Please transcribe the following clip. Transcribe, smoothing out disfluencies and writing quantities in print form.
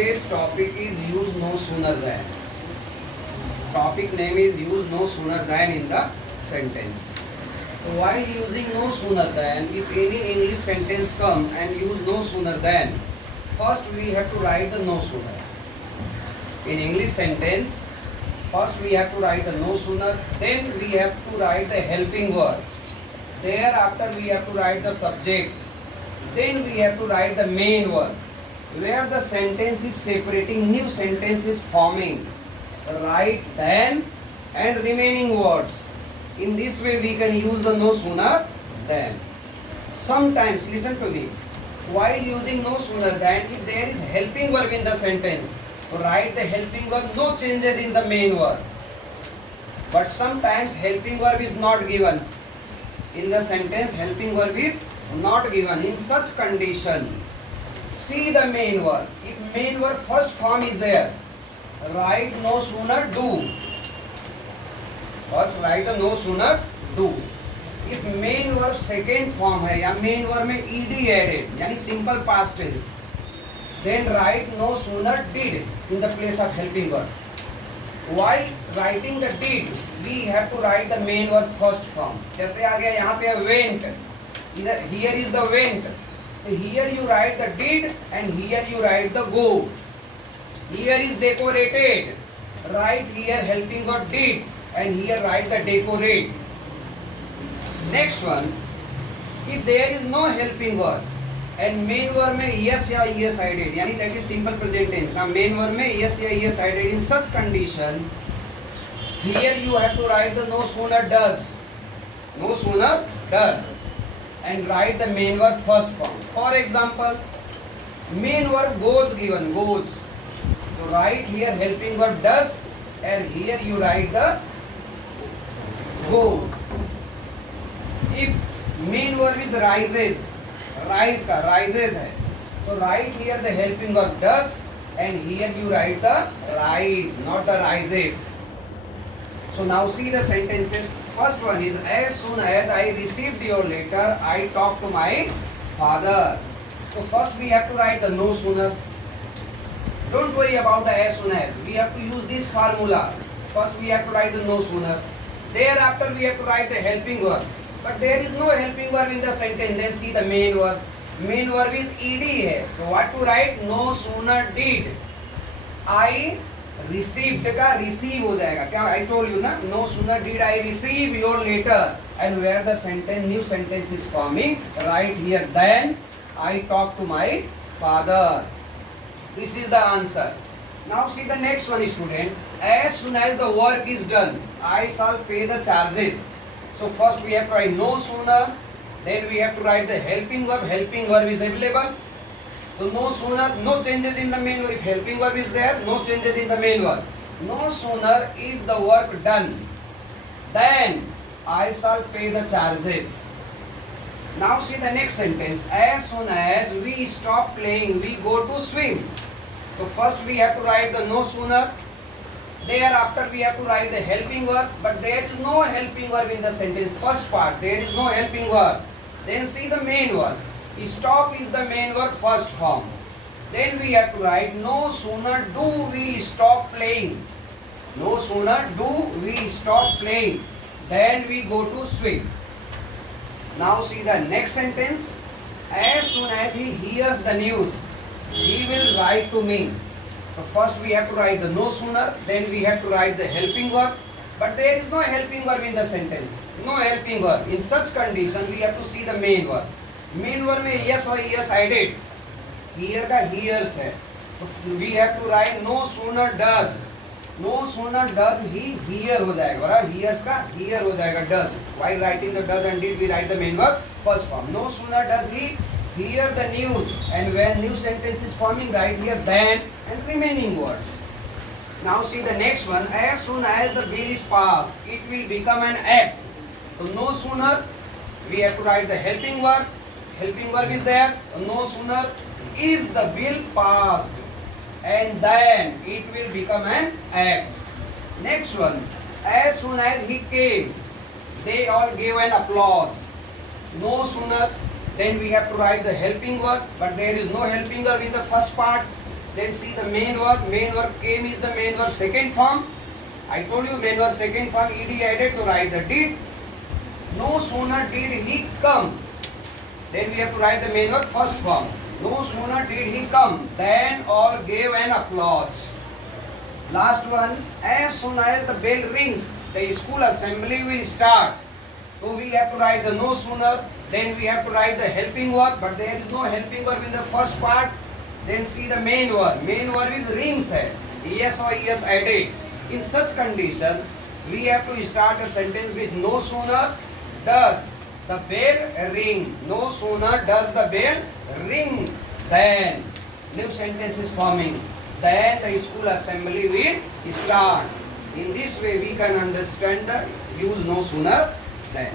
today's topic is use no sooner than. Topic name is use no sooner than in the sentence. So while using no sooner than, if any English sentence come and use no sooner than, first we have to write the no sooner. In English sentence, first we have to write the no sooner, then we have to write the helping verb. Thereafter we have to write the subject. Then we have to write the main verb. Where the sentence is separating, new sentence is forming. Write then and remaining words. In this way we can use the no sooner than. Sometimes, listen to me, while using no sooner than, if there is helping verb in the sentence, write the helping verb, no changes in the main verb. But sometimes helping verb is not given. In the sentence, helping verb is not given. In such condition, see the main verb. If main verb first form is there, write no sooner do. First write the no sooner do. If main verb second form है या main verb में ed added यानी simple past tense, then write no sooner did in the place of helping verb. While writing the did, we have to write the main verb first form. जैसे आ गया यहाँ पे went, here is the went. Here you write the did and here you write the go. Here is decorated. Write here helping verb did and here write the decorate. Next one, if there is no helping verb and main verb में yes या yes I did, यानी that is simple present tense. Now main verb में yes या yes I did. In such condition, here you have to write the no sooner does. No sooner does. And write the main verb first form. For example, main verb goes given, goes. So write here helping verb does and here you write the go. If main verb is rises, rise का rises है, so write here the helping verb does and here you write the rise, not the rises. So now see the sentences. First one is, as soon as I received your letter, I talked to my father. So first we have to write the no sooner. Don't worry about the as soon as. We have to use this formula. First we have to write the no sooner. Thereafter we have to write the helping verb. But there is no helping verb in the sentence. Then see the main verb. Main verb is ed है. So what to write? No sooner did I received का receive हो जाएगा. क्या I told you ना? No sooner did I receive your letter. And where the sentence, new sentence is forming, write here then I talked to my father. This is the answer. Now see the next one, student. As soon as the work is done, I shall pay the charges. So first we have to write no sooner. Then we have to write the helping verb. Helping verb is available. So no sooner, no changes in the main verb. If helping verb is there, no changes in the main verb. No sooner is the work done, then I shall pay the charges. Now see the next sentence. As soon as we stop playing, we go to swim. So first we have to write the no sooner. Thereafter we have to write the helping verb. But there is no helping verb in the sentence. First part, there is no helping verb. Then see the main verb. Stop is the main verb first form. Then we have to write no sooner do we stop playing. No sooner do we stop playing. Then we go to swim. Now see the next sentence. As soon as he hears the news, he will write to me. So first we have to write the no sooner. Then we have to write the helping verb. But there is no helping verb in the sentence. No helping verb. In such condition we have to see the main verb. Main verb में yes और yes I did, hear का hears है, तो we have to write no sooner does. No sooner does he hear हो जाएगा, बराबर. Hears का hear हो जाएगा does. While writing the does and did we write the main verb first form. No sooner does he hear the news and when new sentence is forming right here then and remaining words. Now see the next one. As soon as the bill is pass it will become an act. तो no sooner we have to write the helping verb. Helping verb is there. No sooner is the bill passed and then it will become an act. Next one. As soon as he came, they all gave an applause. No sooner, then we have to write the helping verb, but there is no helping verb in the first part. Then see the main verb. Main verb came is the main verb second form. I told you main verb second form ed added to write the did. No sooner did he come. Then we have to write the main verb first form. No sooner did he come than all gave an applause. Last one, as soon as the bell rings, the school assembly will start. So we have to write the no sooner, then we have to write the helping verb, but there is no helping verb in the first part. Then see the main verb. Main verb is rings hai. Yes or yes added. In such condition, we have to start a sentence with no sooner does the bell ring. No sooner does the bell ring then new sentence is forming. Then the school assembly will start. In this way we can understand the use no sooner than.